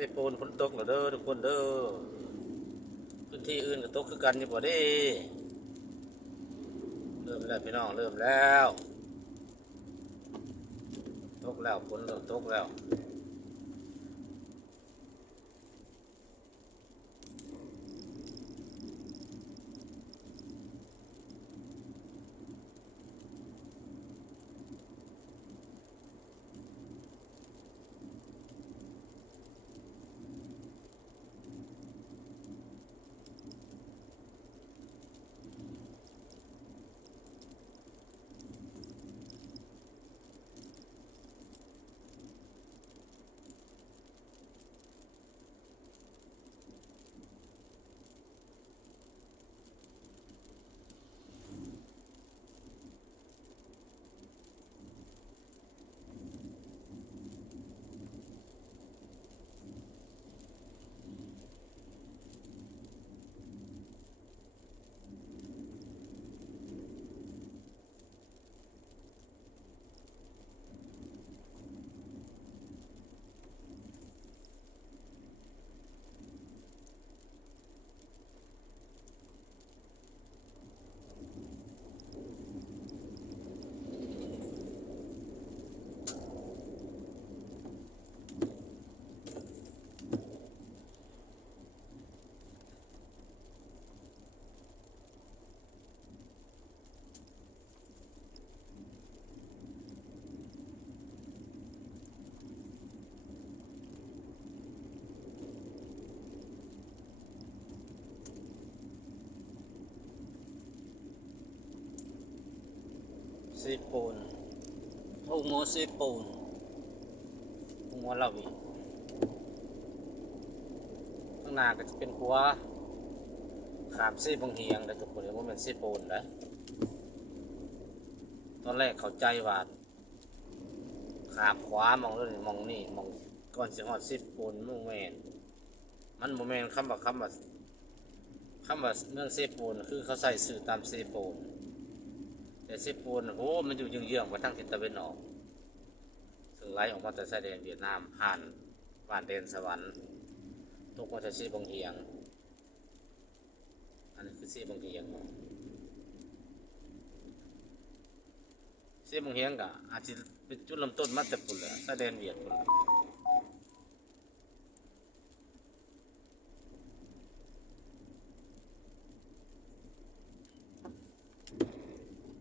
สิปูนฝนตกแล้วเด้อทุกคนเด้อพื้นที่อื่นก็ตกคือกันอยู่บ่เด้เริ่มแล้วพี่น้องเริ่มแล้วตกแล้วฝนเริ่มตกแล้วสีปูนทุ่งโมสีปูนทุ่งโมลาวีข้างหน้าก็จะเป็นครัวขามสีบางเฮียงแต่ทุกคนเรียกว่าเป็นสีปูนนะตอนแรกเข้าใจว่าขามขวามองเลยมองนี่มองก่อนสิฮอดสีปูนมุ่งแม่นมันบ่แม่นคำว่าเมืองสีปูนคือเขาใส่สื่อตามสีปูนแต่สิปูนโอ้มันอยู่เยื้องๆไปทางทิศตะวันออกซึ่งไหลออกมาจากชายแดนเวียดนามผ่านบ้านเดนสวรรค์ตกมาจากสีบางเฮียงอันนี้คือสีบางเฮียงสีบางเฮียงก็อาจจะเป็นจุดเริ่มต้นมาจากปุ่นแหละชายแดนเวียดปุ่น